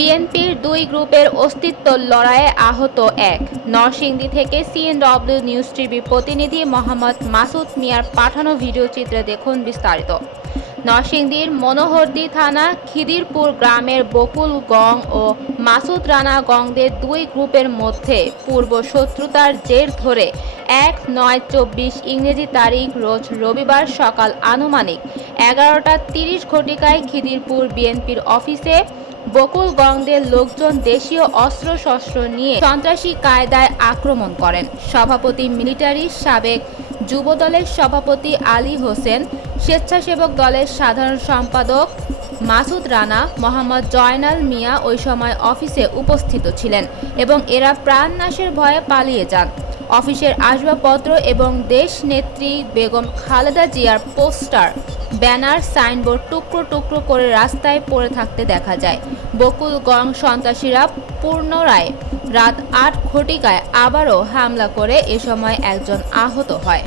বিএনপির দুই গ্রুপের অস্তিত্ব লড়াইয়ে আহত এক। নরসিংদী থেকে সিএনডব্লিউ নিউজ টিভি প্রতিনিধি মোহাম্মদ মাসুদ মিয়ার পাঠানো ভিডিও চিত্রে দেখুন বিস্তারিত। নরসিংদীর মনোহরদী থানা, খিদিরপুর গ্রামের বকুল গং ও মাসুদ রানা গংদের দুই গ্রুপের মধ্যে পূর্ব শত্রুতার জের ধরে এক নয় চব্বিশ ইংরেজি তারিখ রোজ রবিবার সকাল আনুমানিক এগারোটা তিরিশ ঘটিকায় খিদিরপুর বিএনপির অফিসে বকুল গংদের লোকজন দেশীয় অস্ত্রশস্ত্র নিয়ে সন্ত্রাসী কায়দায় আক্রমণ করেন। সভাপতি মিলিটারি সাবেক যুবদলের সভাপতি আলী হোসেন, স্বেচ্ছাসেবক দলের সাধারণ সম্পাদক মাসুদ রানা, মোহাম্মদ জয়নাল মিয়া ওই সময় অফিসে উপস্থিত ছিলেন এবং এরা প্রাণনাশের ভয়ে পালিয়ে যান। অফিসের আসবাবপত্র এবং দেশ নেত্রী বেগম খালেদা জিয়ার পোস্টার, ব্যানার, সাইনবোর্ড টুকরো টুকরো করে রাস্তায় পড়ে থাকতে দেখা যায়। বকুল গং সন্ত্রাসীরা পুনরায় রাত আট ঘটিকায় আবারও হামলা করে এ সময় একজন আহত হয়।